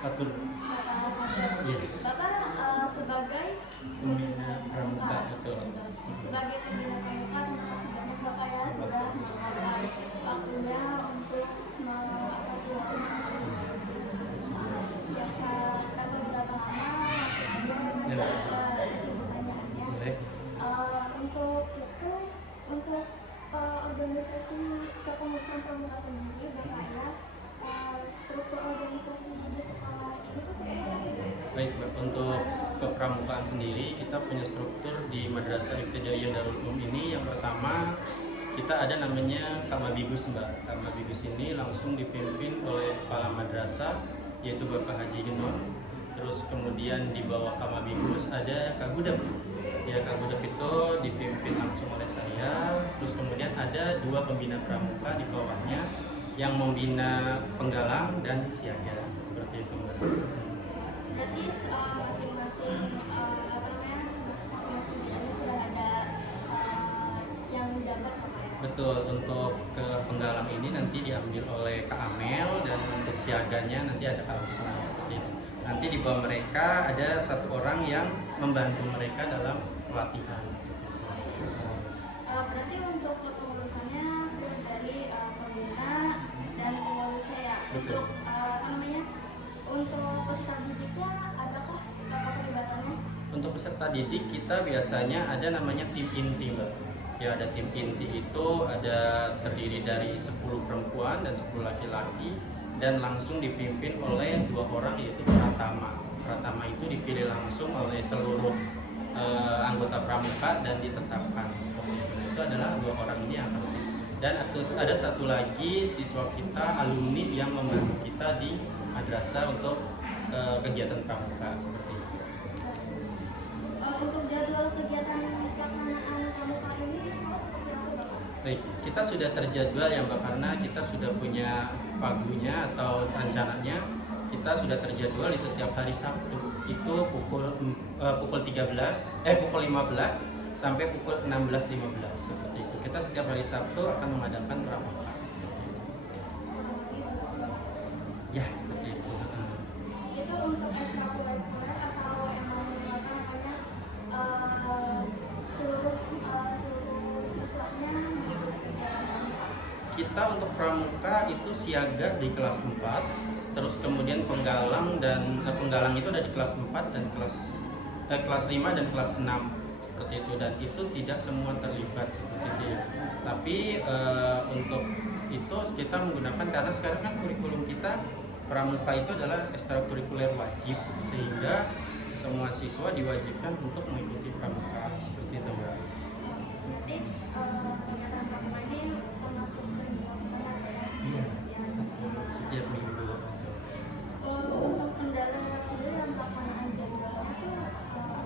Fatur. Iya. Bapak sebagai Pembina pramuka, betul. sebagai pembina pramuka, terima kasih banyak Bapak ya sudah meluangkan waktunya untuk karena berapa lama masih ada sesi pertanyaannya. Boleh. Untuk itu untuk organisasi kepengurusan pramuka sendiri Bapak ya, struktur organisasi di sekolah ini tuh seperti apa? Baik, Mbak. Untuk kepramukaan sendiri, kita punya struktur di Madrasah Ibtidaiyah Darul Ulum ini. Yang pertama, kita ada namanya Kamabigus, Mbak. Kamabigus ini langsung dipimpin oleh kepala madrasah, yaitu Bapak Haji Genon. Terus kemudian di bawah Kamabigus ada Kagudep. Ya, Kagudep itu dipimpin langsung oleh saya. Terus kemudian ada 2 pembina pramuka di bawahnya yang membina penggalang dan siaga. Seperti itu, Mbak. Berarti masing-masing masing-masing bidangnya sudah ada yang menjabat Bapak ya? Betul, untuk ke penggalang ini nanti diambil oleh Kak Amel, dan untuk siaganya nanti ada Kak Usna, seperti itu. Nanti di bawah mereka ada 1 orang yang membantu mereka dalam pelatihan. Berarti untuk kepengurusannya dari pembina dan pengurusnya ya. Betul. Untuk peserta didiknya adakah keterlibatannya? Untuk peserta didik kita biasanya ada namanya tim inti, Mbak. Ya, ada tim inti itu ada terdiri dari 10 perempuan dan 10 laki-laki, dan langsung dipimpin oleh 2 orang, yaitu pratama. Pratama itu dipilih langsung oleh seluruh anggota pramuka dan ditetapkan seperti itu. Itu adalah 2 orang ini yang akan. Dan ada 1 lagi siswa kita, alumni yang membantu kita di madrasah untuk kegiatan pramuka seperti itu. Untuk jadwal kegiatan pelaksanaan pramuka ini di sekolah seperti apa Bapak? Baik, kita sudah terjadwal ya Mbak, karena kita sudah punya pagunya atau rencananya. Kita sudah terjadwal di setiap hari Sabtu itu pukul 15 sampai pukul 16.15 seperti itu. Kita setiap hari Sabtu akan mengadakan pramuka. Ya, seperti itu. Itu untuk ekstrakurikuler atau emang seluruh siswanya mengikuti kegiatan pramuka? Kita untuk pramuka itu siaga di kelas 4, terus kemudian penggalang itu ada di kelas 4 dan kelas 5 dan kelas 6 seperti itu, dan itu tidak semua terlibat seperti itu ya. Tapi untuk itu kita menggunakan, karena sekarang kan kurikulum kita pramuka itu adalah ekstrakurikuler wajib, sehingga semua siswa diwajibkan untuk mengikuti pramuka seperti itu, Mbak. Berarti kegiatan pramuka ini termasuk sering dilakukan ya? Iya. Setiap minggu. Untuk kendala sendiri dalam pelaksanaan jadwalnya itu apakah Bapak?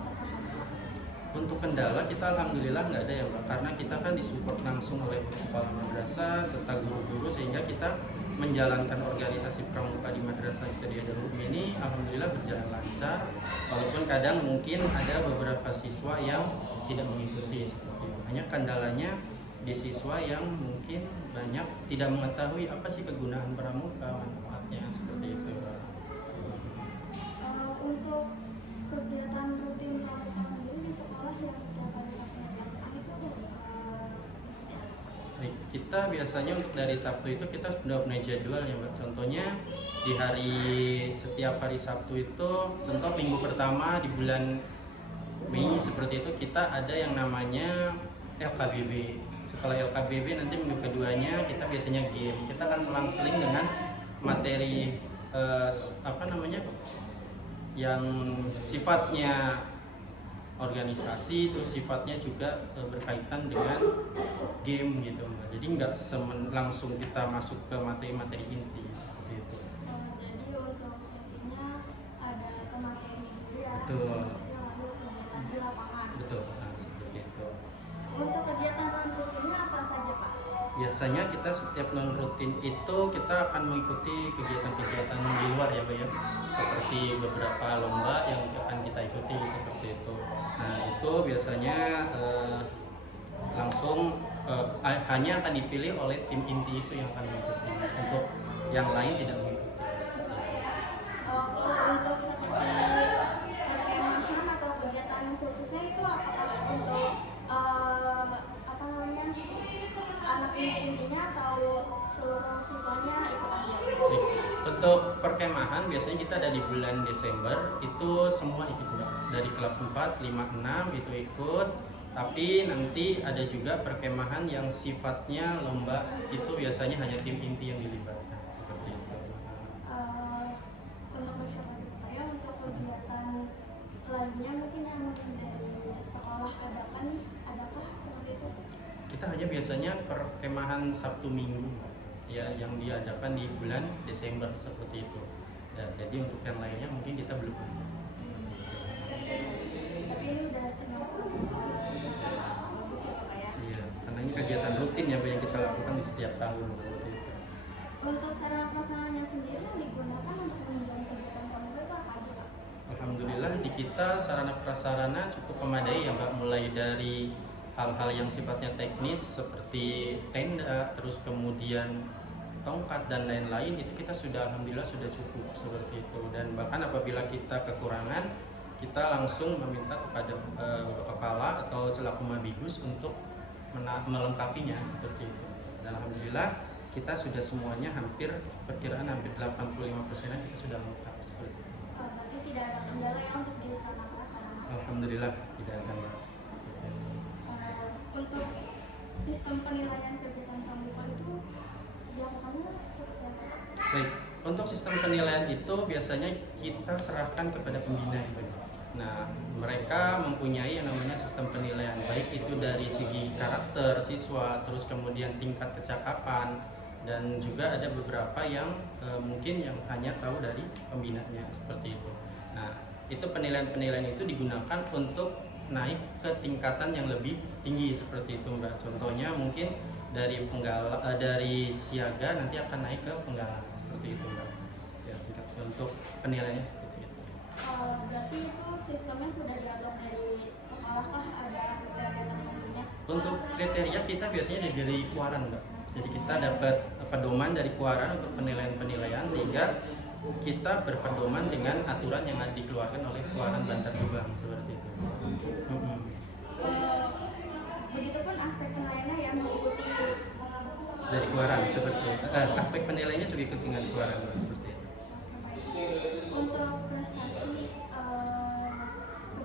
Untuk kendala kita alhamdulillah nggak ada ya Mbak, karena kita kan disupport langsung oleh kepala madrasah serta guru-guru, sehingga kita menjalankan organisasi pramuka di Madrasah Ibtidaiyah Darul Ulum ini alhamdulillah berjalan lancar, walaupun kadang mungkin ada beberapa siswa yang tidak mengikuti seperti itu. Hanya kendalanya di siswa yang mungkin banyak tidak mengetahui apa sih kegunaan pramuka, manfaatnya seperti itu. Untuk kegiatan rutin pramuka sendiri di sekolah yang setiap hari Sabtu dilakukan itu Baik, kita biasanya untuk dari Sabtu itu kita sudah punya jadwal ya Mbak. Contohnya di setiap hari Sabtu itu, contoh minggu pertama di bulan Mei seperti itu, kita ada yang namanya LKBB. Setelah LKBB nanti minggu keduanya kita biasanya game. Kita akan selang-seling dengan materi yang sifatnya organisasi, terus sifatnya juga berkaitan dengan game gitu Mbak. Jadi nggak langsung kita masuk ke materi-materi inti seperti itu. jadi untuk sesinya ada pemateri dulu ya, Betul. lalu kegiatan di lapangan. Betul, nah, seperti itu. Untuk kegiatan non rutinnya apa saja Pak? Biasanya kita setiap non rutin itu kita akan mengikuti kegiatan-kegiatan di luar ya Mbak ya, seperti beberapa lomba yang akan kita ikuti seperti itu. Nah itu biasanya langsung hanya akan dipilih oleh tim inti itu yang akan mengikuti, untuk yang lain tidak mengikuti. perkemahan biasanya kita ada di bulan Desember, itu semua ikut Mbak. Dari kelas 4, 5, 6 itu ikut. Tapi nanti ada juga perkemahan yang sifatnya lomba, itu biasanya hanya tim inti yang dilibatkan seperti itu. Untuk masyarakat Bukaya, untuk kegiatan lainnya mungkin yang dari sekolah adakan nih, adakah seperti itu? Kita hanya biasanya perkemahan Sabtu Minggu ya yang diadakan di bulan Desember seperti itu. Ya, jadi untuk yang lainnya mungkin kita belum. Tapi ini udah termasuk bagus ya Pak ya. Iya, karena ini kegiatan rutin ya Mbak, yang kita lakukan di setiap tahun seperti itu. Untuk sarana prasarananya sendiri yang digunakan untuk menunjang kegiatan pramuka itu apa aja Pak? Alhamdulillah di kita sarana prasarana cukup memadai ya Mbak, mulai dari hal-hal yang sifatnya teknis seperti tenda, terus kemudian tongkat dan lain-lain, itu kita sudah alhamdulillah sudah cukup seperti itu. Dan bahkan apabila kita kekurangan, kita langsung meminta kepada kepala atau selaku mabigus untuk melengkapinya seperti itu. Dan alhamdulillah kita sudah semuanya hampir, perkiraan hampir 85%-nya kita sudah lengkap seperti itu. Berarti tidak ada kendala ya untuk di sarana prasarana. Alhamdulillah tidak ada Mbak. Untuk sistem penilaian kegiatan pramuka itu dilakukannya seperti apa Pak? Baik, untuk sistem penilaian itu biasanya kita serahkan kepada pembina ya, Mbak. Nah, mereka mempunyai yang namanya sistem penilaian, baik itu dari segi karakter siswa, terus kemudian tingkat kecakapan, dan juga ada beberapa yang mungkin yang hanya tahu dari pembinanya seperti itu. Nah, itu penilaian-penilaian itu digunakan untuk naik ke tingkatan yang lebih tinggi seperti itu Mbak. Contohnya mungkin dari dari siaga nanti akan naik ke penggalan seperti itu Mbak. Ya, untuk penilaiannya seperti itu. Berarti itu sistemnya sudah diatur dari sekolah kah, ada kriteria tertentunya? Untuk kriteria kita biasanya dari Kuaran Mbak. Jadi kita dapat pedoman dari Kuaran untuk penilaian-penilaian, sehingga kita berpedoman dengan aturan yang dikeluarkan oleh Kuaran Bantar Gebang seperti itu. Begitupun aspek penilaiannya yang mengikuti Dari Kuaran seperti aspek penilaiannya juga ikut dengan Kuaran seperti itu. untuk prestasi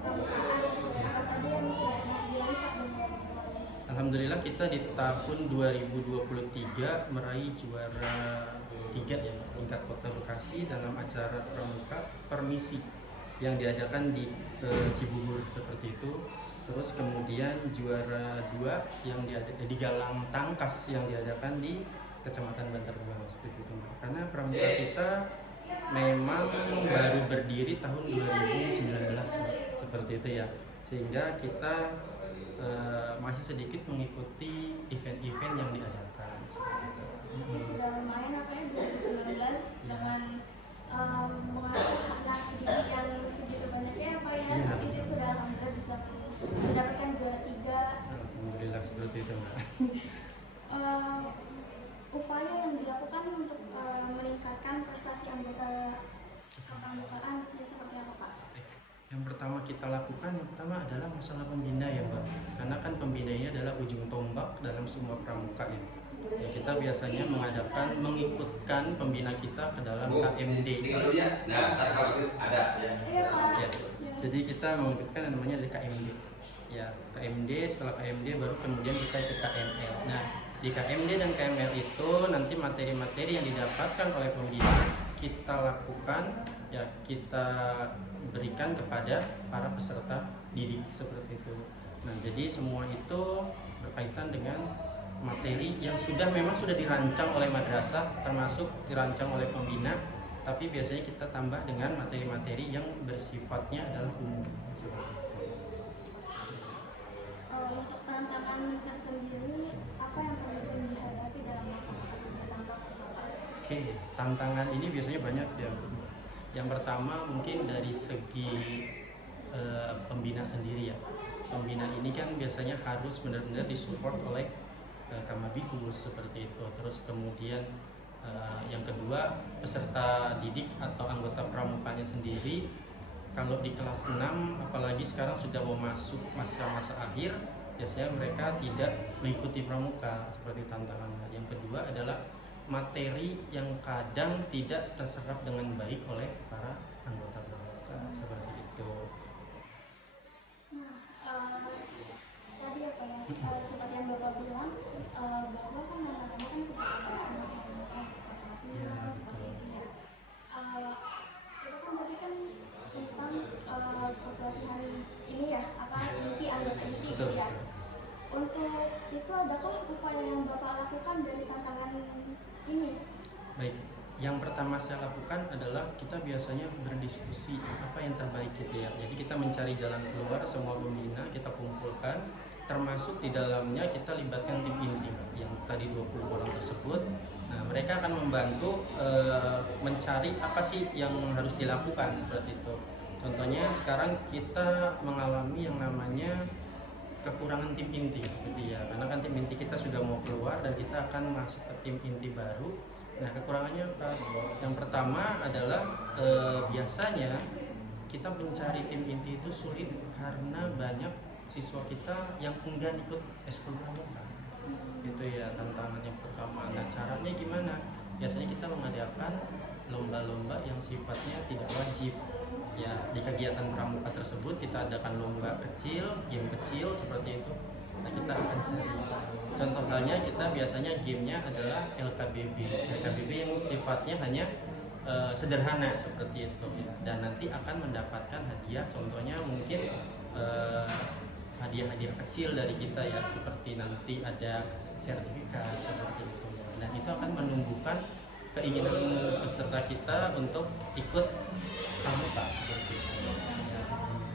kepramukaan apa saja yang sudah diraih Pak dengan sekolah? Alhamdulillah kita di tahun 2023 meraih juara 3 ya, tingkat Kota Bekasi dalam acara pramuka permisi yang diadakan di Cibubur seperti itu. Terus kemudian juara 2 yang di Galang Tangkas yang diadakan di Kecamatan Bantar Gebang seperti itu. Karena pramuka kita memang baru berdiri tahun 2019 seperti itu ya, sehingga kita masih sedikit mengikuti event-event yang diadakan. Sudah lumayan apa ya 2019 dengan anak didik yang segitu banyaknya apa ya, Iya. tapi sih sudah alhamdulillah bisa mendapatkan juara 3. Alhamdulillah seperti itu Mbak. Upaya yang dilakukan untuk meningkatkan prestasi anggota kepramukaan itu seperti apa Pak? Yang pertama kita lakukan, yang pertama adalah masalah pembina ya Mbak. Karena kan pembina ini adalah ujung tombak dalam semua pramuka ya. Ya, kita biasanya mengikutkan pembina kita ke dalam KMD. Iya Pak. Ya. Jadi kita mengikutkan yang namanya KMD. Ya, KMD, setelah KMD baru kemudian kita ke KML. Nah, di KMD dan KML itu nanti materi-materi yang didapatkan oleh pembina kita lakukan, ya kita berikan kepada para peserta didik seperti itu. Nah, jadi semua itu berkaitan dengan materi yang memang sudah dirancang oleh madrasah, termasuk dirancang oleh pembina, tapi biasanya kita tambah dengan materi-materi yang bersifatnya adalah umum. Untuk tantangan tersendiri, apa yang paling sering dihadapi dalam melaksanakan kegiatan pramuka? Oke, tantangan ini biasanya banyak ya. Yang pertama mungkin dari segi pembina sendiri ya. Pembina ini kan biasanya harus benar-benar disupport oleh Kamabikus seperti itu. Terus kemudian yang kedua, peserta didik atau anggota pramukanya sendiri, kalau di kelas 6 apalagi sekarang sudah mau masuk masa-masa akhir, biasanya mereka tidak mengikuti pramuka seperti tantangannya. Yang kedua adalah materi yang kadang tidak terserap dengan baik oleh para anggota pramuka seperti itu. Nah, tadi apa ya, seperti yang Bapak bilang, Bapak kan namanya kan seperti anak yang kelasnya Ya, seperti betul. itu ya. Itu kan tadi kan tentang kepelatihan ini ya, apa inti anggota inti gitu Betul, ya. betul. Untuk itu adakah upaya yang Bapak lakukan dari tantangan ini? Baik, yang pertama saya lakukan adalah kita biasanya berdiskusi apa yang terbaik gitu ya. Jadi kita mencari jalan keluar, semua pembina kita kumpulkan, termasuk di dalamnya kita libatkan tim inti yang tadi 20 orang tersebut. Nah, mereka akan membantu mencari apa sih yang harus dilakukan seperti itu. Contohnya sekarang kita mengalami yang namanya kekurangan tim inti seperti ya, karena kan tim inti kita sudah mau keluar dan kita akan masuk ke tim inti baru. Nah, kekurangannya apa? Yang pertama adalah biasanya kita mencari tim inti itu sulit karena banyak siswa kita yang enggan ikut eskul pramuka. Itu ya tantangan yang pertama. Nah, caranya gimana? Biasanya kita mengadakan lomba-lomba yang sifatnya tidak wajib. Ya, di kegiatan pramuka tersebut kita adakan lomba kecil, game kecil seperti itu. Nah, kita akan cari. Contoh halnya kita biasanya gamenya adalah LKBB. LKBB yang sifatnya hanya sederhana seperti itu ya. Dan nanti akan mendapatkan hadiah. Contohnya mungkin hadiah-hadiah kecil dari kita ya, seperti nanti ada sertifikat seperti itu. Nah, itu akan menumbuhkan keinginan peserta kita untuk ikut pramuka seperti itu.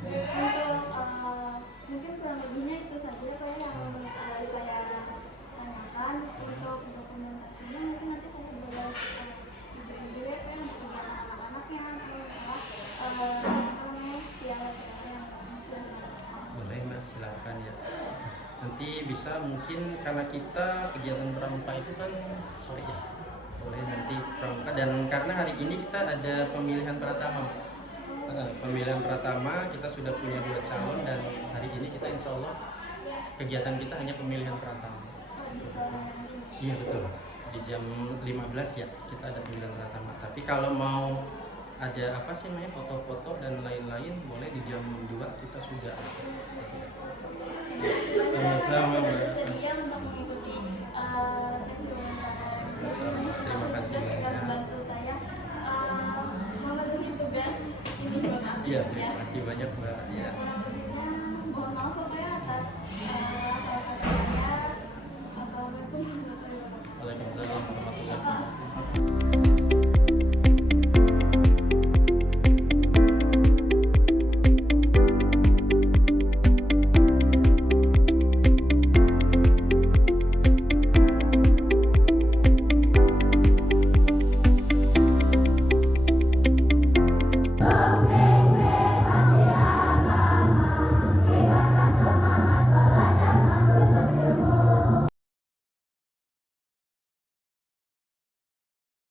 Untuk mungkin kurang lebihnya itu saja kalau yang saya tanyakan. Untuk dokumentasinya mungkin nanti saya boleh video ya Pak, untuk kegiatan anak-anaknya atau piala yang masuk. Boleh Mbak, silakan ya. Nanti bisa mungkin karena kita kegiatan pramuka itu kan sore ya. Boleh nanti pramuka, dan karena hari ini kita ada pemilihan pratama. Pemilihan pratama kita sudah punya 2 calon dan hari ini kita insya Allah kegiatan kita hanya pemilihan pratama. Iya betul. Di jam 15 ya kita ada pemilihan pratama. Tapi kalau mau ada apa sih namanya foto-foto dan lain-lain boleh di jam 2 kita sudah. Sama-sama Mbak. Bersedia untuk mengikuti sesi wawancara. Terima kasih Sudah banyak. membantu saya memenuhi tugas ini buat kami. Iya, terima kasih banyak Mbak. Ya. Mohon maaf Bapak ya atas